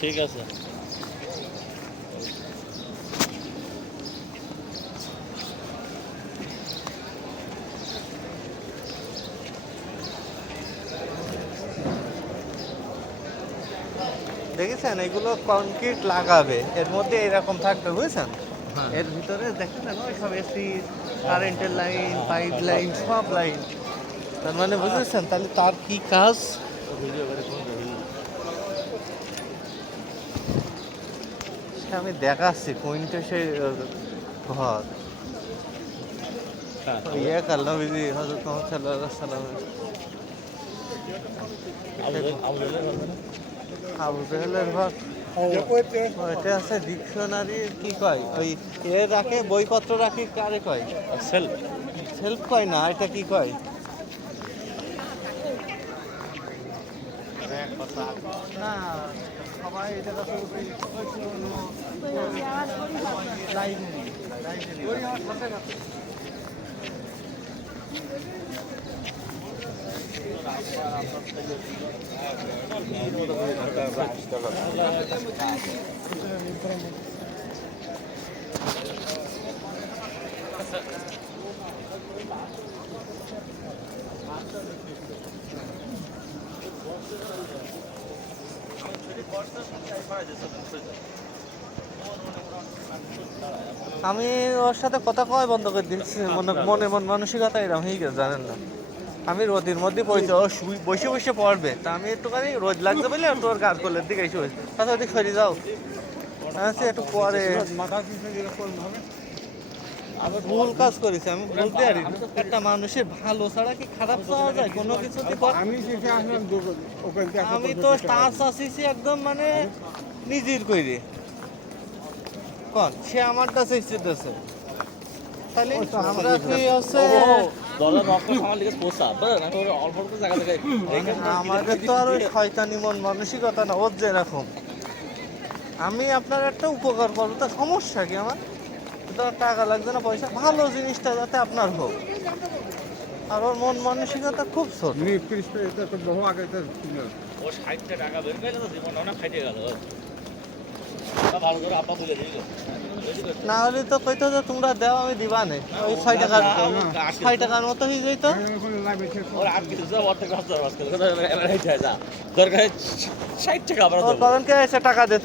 ঠিক আছে। দেখেছেন এগুলো কংক্রিট লাগাবে, এর মধ্যে এরকম থাকবে বুঝছেন, এর ভিতরে দেখেছেন ওই সব এসি, কারেন্টের লাইন, পাইপ লাইন, সব লাইন। তার মানে বুঝেছেন তাহলে তার কি কাজ। আমি দেখাচ্ছি কোনটা সেই ঘর ইয়ে কাল্লা বিজি হযরত মুহাম্মদ সাল্লাল্লাহু আলাইহি ওয়াসাল্লামের। আবু জেহেলের ঘর ওইটা আছে ডিকশনারি কি কয় ওই এ রাখে বইপত্র রাখি কারে কয় সেলফ সেলফ কয় না, এটা কি কয় না সবাই এটা আমি ওর সাথে কথা কয় বন্ধ করে দিচ্ছি, মনে মন মানসিকতা এরকম হয়ে গেছে জানেন না। আমি রোদের মধ্যে পড়েছি, ও বসে বসে পড়বে, তা আমি একটুখানি রোদ লাগছে বলে একটু ওর গাছ করলের দিকে এসে হয়েছে, তাছাড়া ওদিকে সরে যাও একটু পরে ভুল কাজ করেছি আমি বলতে পারি। একটা মানুষের ভালো ছাড়া কি খারাপ চাওয়া যায় কোনো কিছুতে? আমি তো টাচ আসিছি একদম মানে নিজের কইরে কন সে আমারটা চেয়েছে, তাহলে আমরা কি আছে আমাদের তো আর ওই শয়তানি মন মানসিকতা না ওর যেরকম। আমি আপনার একটা উপকার করবো, তা সমস্যা কি আমার? টাকা লাগছে না, পয়সা, ভালো জিনিসটা যাতে আপনার হোক। আর ওর মন মানসিকতা খুব ছোট। না হলে তো কইতো যে তোমরা দেও আমি দিবা নে, ওই 6 টাকার মতো হয়ে যেত। কে এসে টাকা দে,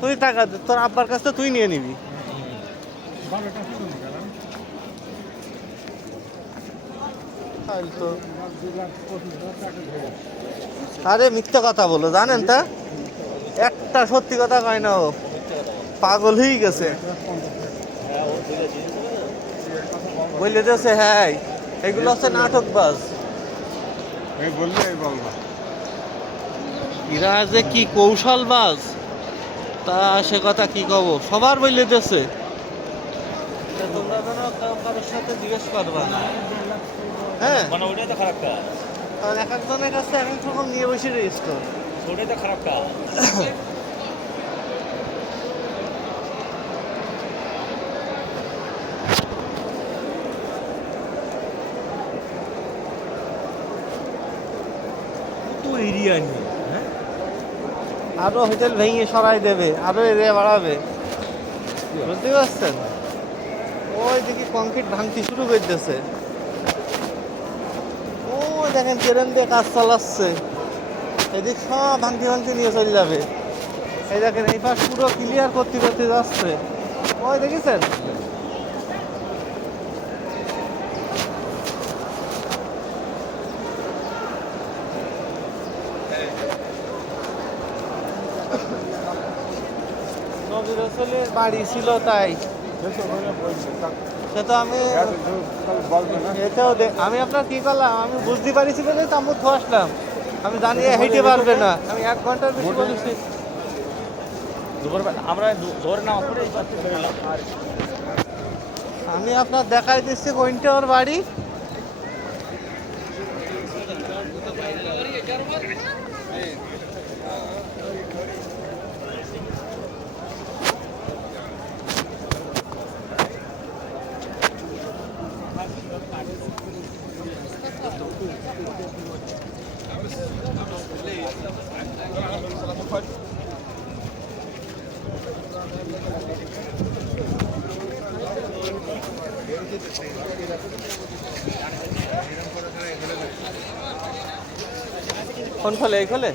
তুই টাকা দে, তোর আব্বার কাছ থেকে তুই নিয়ে নিবি। আরে মিথ্যা কথা বলো জানেন, তা একটা সত্যি কথা কয় না, ও পাগল হয়ে গেছে বললে দিয়েছে। হ্যাঁ এগুলো হচ্ছে নাটকবাজ, এরা যে কি কৌশলবাজ তা সে কথা কি কব, সবার বললে দিয়েছে। তোমরা যেন কারোর সাথে জিজ্ঞেস করবা না, হ্যাঁ কারণ এক একজনের কাছে এক এক রকম নিয়ে বসে রয়েছে। ওটাই তো খারাপ কাজ। এরিয়া নিয়ে হ্যাঁ আরো হোটেল ভেঙে সরাই দেবে, আরো এরিয়া বাড়াবে, বুঝতে পারছেন? ওই দেখি কংক্রিট ভাঙতে শুরু করে দিয়েছে, ও দেখেন ট্রেন দিয়ে কাজ চালাচ্ছে, এদিক সব ভাঙতে ভাঙতে নিয়ে চলে যাবে। এই দেখেন এই পাশ পুরো ক্লিয়ার করতে করতে যাচ্ছে, ওই দেখেছেন? নবীর রাসূলের বাড়ি ছিল তাই সে তো আমি এটাও আমি আপনার কি করলাম, আমি বুঝতে পারিছি বলে তো আমি তো আসলাম, আমি জানি হেঁটে পারবে না, আমি 1 ঘন্টার বেশি বলেছি। আমরা জোর না আমি আপনার দেখাই দিচ্ছি কোনটা ওর বাড়ি। কোন খোলে এই খোলে?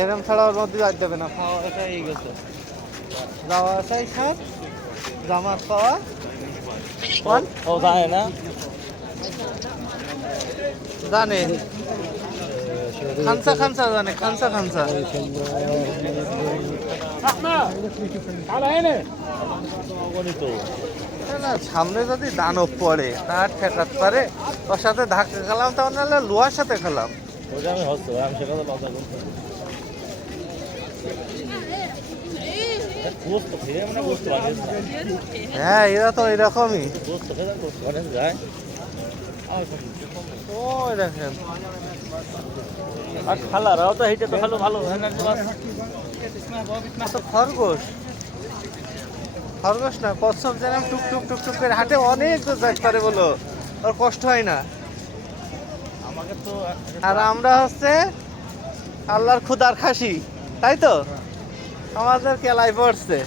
এরম ছাড়া ওর মধ্যে যাইতে দেবে না, খাওয়া এটাই গেছে। যাওয়া আসাই সার জামাত পাওয়া কোন ও জানে না জানে, খানসা খানসা জানে, খানসা খানসা। না সামনে যদি দানব পড়ে তার ঠেকাত পারে, ওর সাথে ধাক্কা খেলাম, তখন নাহলে লোহার সাথে খেলাম। ওটা আমি হস্ত আমি সেটা তো লজ্জা করতে গোস্ত খেয়ে মানে গোস্ত বানিয়েছে হ্যাঁ এরা তো এরকমই। গোস্ত খেয়ে গোস্ত বানিয়ে যায়। ও দেখেন আর খালারাও তো হেঁটে তো ভালো ভালো এনার্জি মাছ তো খরগোশ, খরগোশ না কচ্ছপ যেন টুক টুক টুক টুক করে হাঁটে, অনেক দূর যাইতে পারে বলো, ওর কষ্ট হয় না। আমাকে তো আর আমরা হচ্ছে আল্লাহর খুদার খাসি, তাই তো আমাদের কেলাই পড়ছে।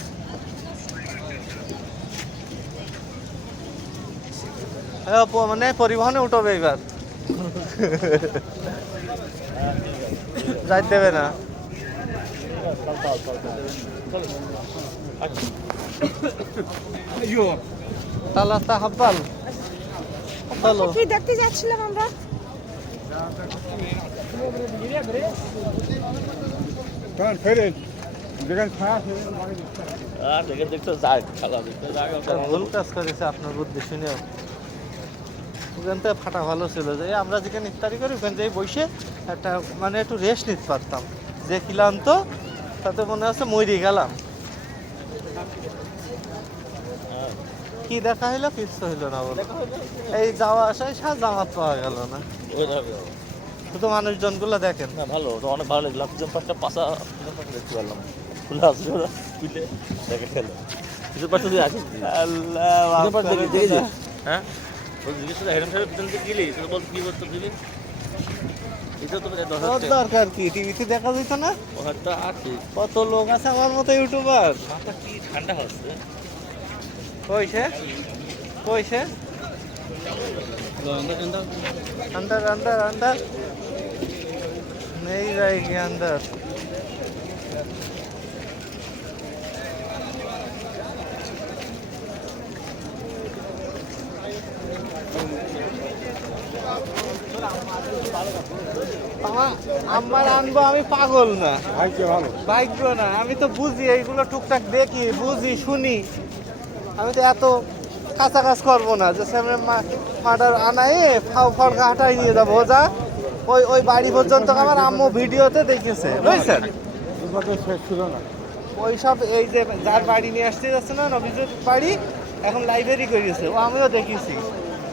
মানে পরিবহনে উঠবে এবার, যাইতে দেবে না। তালাতা হাব্বাল চলো। কি দেখতে যাচ্ছিলাম আমরা। দেখে দেখতে যায় খেলা দেখতে যায় ভুল কাজ করেছে আপনার বুদ্ধি শুনেও। ওখান থেকে ফাটা ভালো ছিল যে আমরা যেখানে ইফতারি করি ওখান থেকে বসে একটা মানে একটু রেস্ট নিতে পারতাম, যে ক্লান্ত তাতে মনে হচ্ছে মরে গেলাম। কি দেখা হইলো, কিচ্ছু হইলো না বলো। এই যাওয়া আসায় জামাত পাওয়া গেল না, শুধু মানুষজনগুলো দেখেন। না ভালো তো অনেক ভালো লাগলো পিছন পাশটা পাশা দেখতে পারলাম খোলা আছে ওরা তুলে দেখে ফেলো পিছন পাশটা দিয়ে আসিস আল্লাহ পিছন পাশ করে দেখে দিলা। হ্যাঁ বল জিজ্ঞেস করে হেরম সাহেব পিছন দিকে গেলি তুই বল কি বলতো দিবি এটা তো ওর দরকার কি, টিভিতে দেখা যেত না? ওটা আছে কত লোক আছে আমার মতো ইউটিউবার। মাথা কি ঠান্ডা হচ্ছে কইছে কইছে अंदर अंदर अंदर नहीं जाएगी अंदर। আমার আনবো, আমি পাগল না ভাগ্য না, আমি তো বুঝি এইগুলো টুকটাক দেখি বুঝি শুনি, আমি তো এত কাঁচা কাজ করবো না যে সামনে মাটার আনায় ফাও ফড়কা হাঁটাই নিয়ে যাবো। যা ওই ওই বাড়ি পর্যন্ত আমার আম্মু ভিডিওতে দেখেছে বুঝছেন। ওই সব এই যে যার বাড়ি নিয়ে আসতে যাচ্ছে না নবীজের বাড়ি, এখন লাইব্রেরি করিয়েছে, ও আমিও দেখেছি,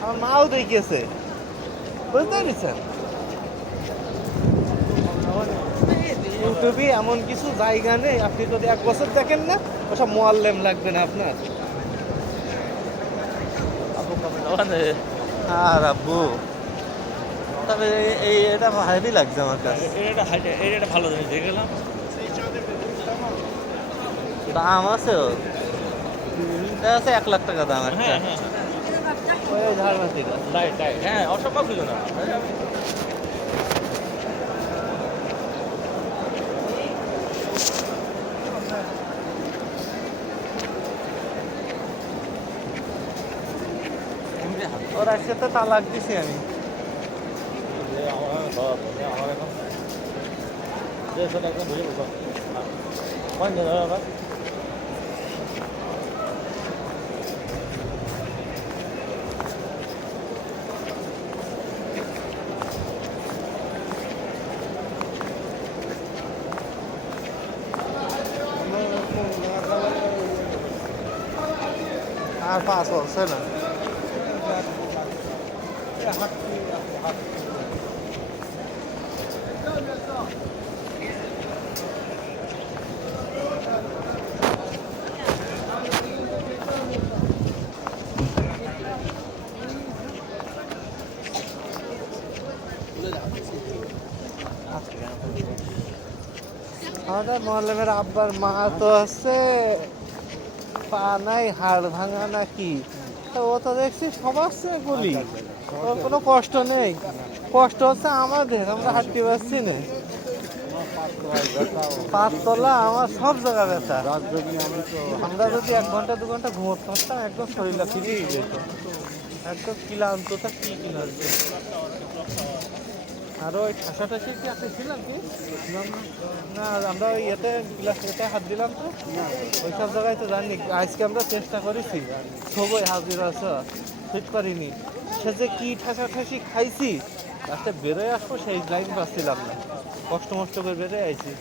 আমার মাও দেখিয়েছে, বুঝতে পেরেছেন। ইউটিউবে এমন কিছু জায়গা নেই আপনি যদি এক বছর দেখেন না ওসব মোয়াল্লেম লাগবে না আপনার। আর আব্বু তবে এই এটা হেভি লাগছে আমার কাছে। এটা ভালো জিনিস দেখে গেলাম দাম আছে ওর, এটা আছে 1 লাখ টাকা দাম একটা। হ্যাঁ হ্যাঁ ওই ঝাড়বাতিটা রাইট রাইট হ্যাঁ অসম্ভব ছিল না ওর একসাথে তালাক দিছি আমি। আমার এখন যে সেটা একদম বুঝে বলতো কয়েন দেবে আবার আর 5 হচ্ছে না। আমাদের মহল্লার আব্বার মা তো আছে পা নাই, হাড় ভাঙা নাকি? তো ও তো দেখছি সবার চেয়ে গলি, ওর কোনো কষ্ট নেই। কষ্ট হচ্ছে আমাদের, আমরা হাঁটতে পারছি না। পাঁচতলা আমার সব জায়গা ব্যথা। আমরা যদি 1 ঘন্টা 2 ঘন্টা ঘুমোতে পারতাম একদম শরীরটা ফিরে যেত। একদম ক্লান্ত তা কি ক্লান্ত। আরো ওই ঠাসাঠাসি কি আছে ছিলাম কি না, আমরা ওই এতে গ্লাস এতে হাত দিলাম তো ওই সব জায়গায় তো জানি। আজকে আমরা চেষ্টা করেছি সবই হাজির আছে, ঠিক করিনি। সে যে কি ঠাসাঠাসি খাইছি, লাস্টে বেরোয় আসবো সেই লাইন পাচ্ছিলাম না, কষ্ট মষ্ট করে বেরোয় আইছি।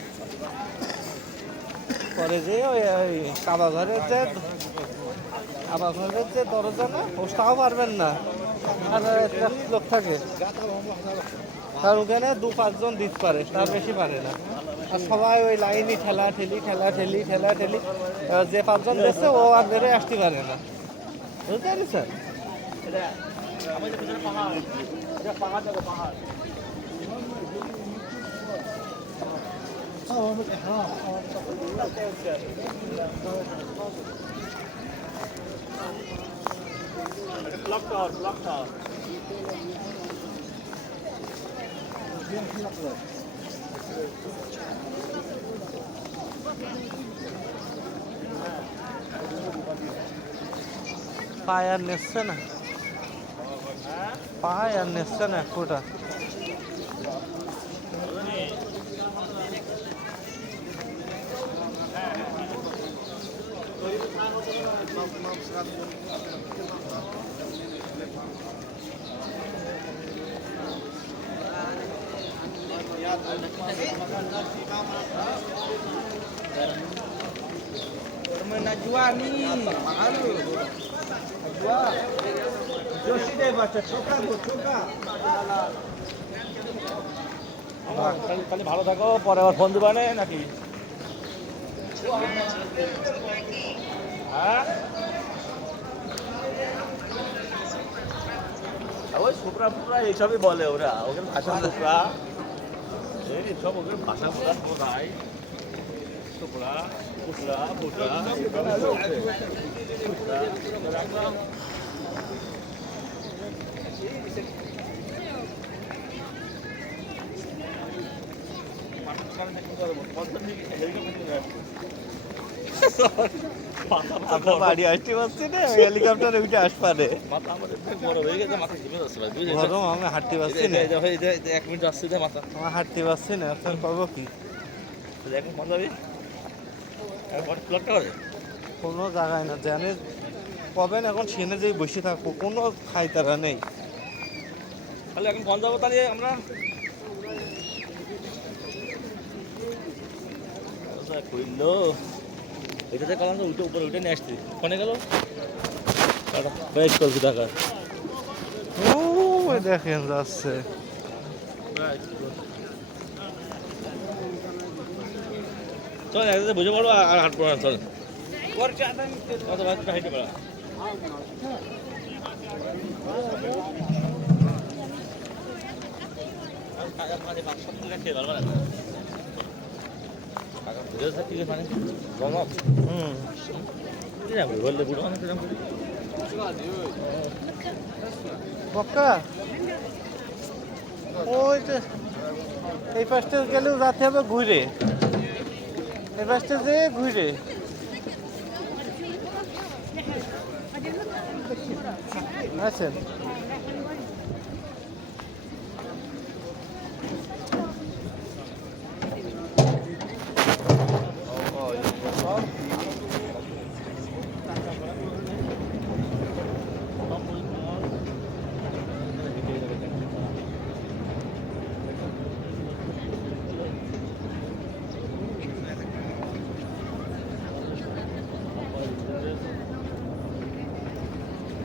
পরে যে ওই কাবা ঘরের যে দরজা না, ওটাও পারবেন না, আর একটা লোক থাকে, তার ওখানে 2-5 জন দিতে পারে, তার বেশি পারে না। আর সবাই ওই লাইনই ঠেলা ঠেলি। যে 5 জন দিচ্ছে ও আর বেরোয় আসতে পারে না, বুঝতে পারছেন? পায় আর নেচ্ছে না, পায় আর নেচ্ছে না এক ফোঁটা। Najwa ni malu. Najwa. Joshi deh baca choka. খালি ভালো থাকো, পরে আবার ফোন দিবা নাকি? হ্যাঁ, ওই সুপ্রা ফুপ্রা এইসবই বলে ওরা, ওখানে ভাষা ফুপ্রা এইসব, ওখানে ভাষা ফুপ্রা কোথায় সুপ্রা ফুপ্রা ফুপ্রা আমরা বাড়ি আসতে পারছি না, হেলিকপ্টারে উঠে আসপারে মাথা আমাদের বড় হয়ে গেছে, মাথা ঘুরে যাচ্ছে ভাই, বুঝলি? গরম, আমি হাঁটতে পারছি না, 1 মিনিট আসছে যে মাথা, আমার হাঁটতে পারছি না, এখন করবো কি? এখন মজা হবে এখন প্লটটা করে কোনো জায়গায় না জানে পাবেন, এখন সেনে যেই বসে থাকবো, কোনো খাই তারা নেই। তাহলে এখন বন্ধ যাবো, তাহলে আমরা কইলো এটাতে কালাম তো উপরে উঠে নিয়ে আসছি, ফোনে গেল বেশ করবি টাকা। ও দেখেন যাচ্ছে, চল একসাথে বুঝে পড়ো আর হাঁটবো না, চল কত বাচ্চা হাইটে পড়া খেয়ে ভালো লাগে টাকা বুঝে যাচ্ছে, ঠিক আছে মানে গমক বললে বুড়ো মানুষ এরকম করি বক্কা ওই যে এই পাশটা গেলেও যেতে হবে ঘুরে, এই পাশটা যে ঘুরে আছেন।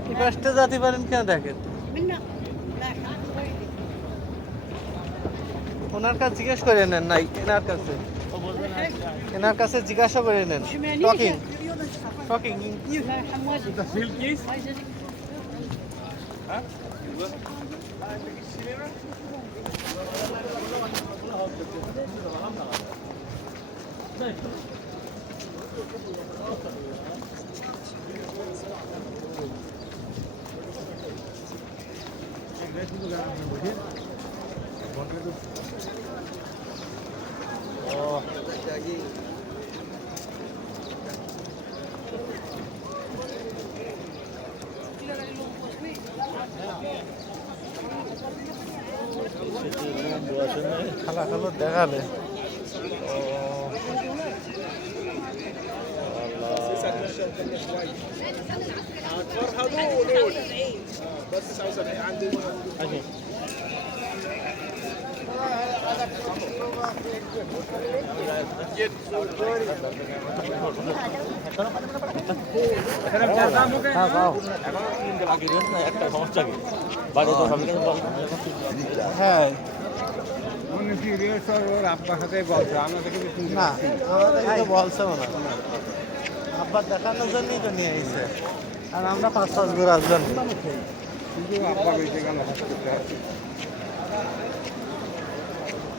এই পাশটা যেতে পারেন কেন দেখেন, ওনার কাছে জিজ্ঞেস করে নেন, নাই এনার কাছে জিজ্ঞাসা করে নেন। টকিং ও খালা খালো দেখালে একটা সমস্যা কি বাড়ি তো সবাই হ্যাঁ মনে সিরিয়াস ওর আব্বার সাথে বলছে আমাদের কিন্তু না আমাদের তো বলছে না আব্বা দেখানোর জন্যই তো নিয়ে এসেছে আর আমরা 5-6 ঘোরার জন্য কিন্তু আব্বা বেঁচে গেল হসপিটালে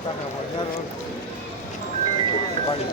টাকা পয়সা বাড়ি